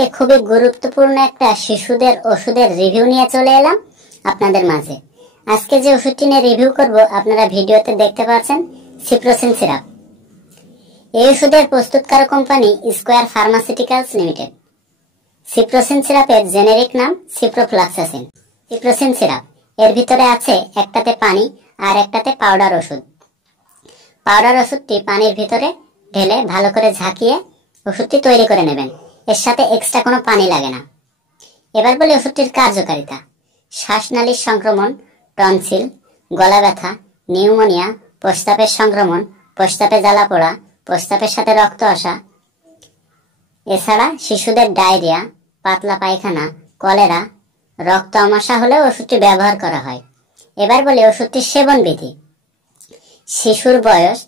আজকে খুবই গুরুত্বপূর্ণ একটা শিশুদের ওষুধের রিভিউ নিয়ে চলে এলাম আপনাদের মাঝে। আজকে যে ওষুধটি নিয়ে রিভিউ করব আপনারা ভিডিওতে দেখতে পাচ্ছেন, সিপ্রোসিন সিরাপ। এই ওষুধের প্রস্তুতকারক company Square pharmaceuticals limited. Ciprocin সিরাপের জেনেরিক নাম সিপ্রোফ্লক্সাসিন। সিপ্রোসিন সিরাপ এর ভিতরে আছে একটাতে পানি আর একটাতে পাউডার ওষুধ। পাউডার ওষুধটি পানির ভিতরে ঢেলে ভালো করে ঝাঁকিয়ে ওষুধটি তৈরি করে নেবেন। এর সাথে এক্সট্রা কোনো পানি লাগে না। এবার বলি ওষুধটির কার্যকারিতা। শ্বাসনালীর সংক্রমণ, টনসিল, গলা ব্যথা, নিউমোনিয়া, প্রস্রাবের সংক্রমণ, প্রস্রাবে জ্বালা পোড়া, প্রস্রাবের সাথে রক্ত আসা, এছাড়া শিশুদের ডায়রিয়া, পাতলা পায়খানা, কলেরা, রক্ত আমাশা হলেও ওষুধটি ব্যবহার করা হয়। এবার বলি ওষুধটির সেবন বিধি। শিশুর বয়স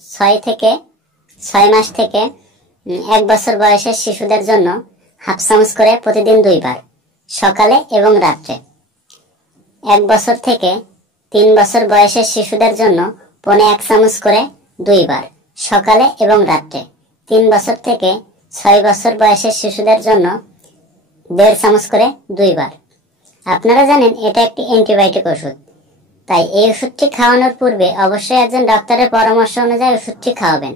6 মাস থেকে 1 বছর বয়সের শিশুদের জন্য হাফ চামচ করে প্রতিদিন 2 বার, সকালে এবং রাত্রে। 1 বছর থেকে 3 বছর বয়সের শিশুদের জন্য 1.5 চামচ করে 2 বার, সকালে এবং রাত্রে। 3 বছর থেকে 6 বছর বয়সের শিশুদের জন্য 1.5 চামচ করে 2 বার। আপনারা জানেন এটা একটি অ্যান্টিবায়োটিক ওষুধ, তাই এই ওষুধটি খাওয়ানোর পূর্বে অবশ্যই একজন ডাক্তারের পরামর্শ অনুযায়ী ওষুধটি খাওয়াবেন।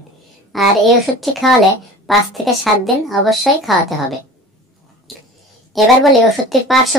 আর এই ওষুধটি খাওয়ালে 5 থেকে 7 দিন অবশ্যই খাওয়াতে হবে। এবার বলি ওষুধটির পার্শ্ব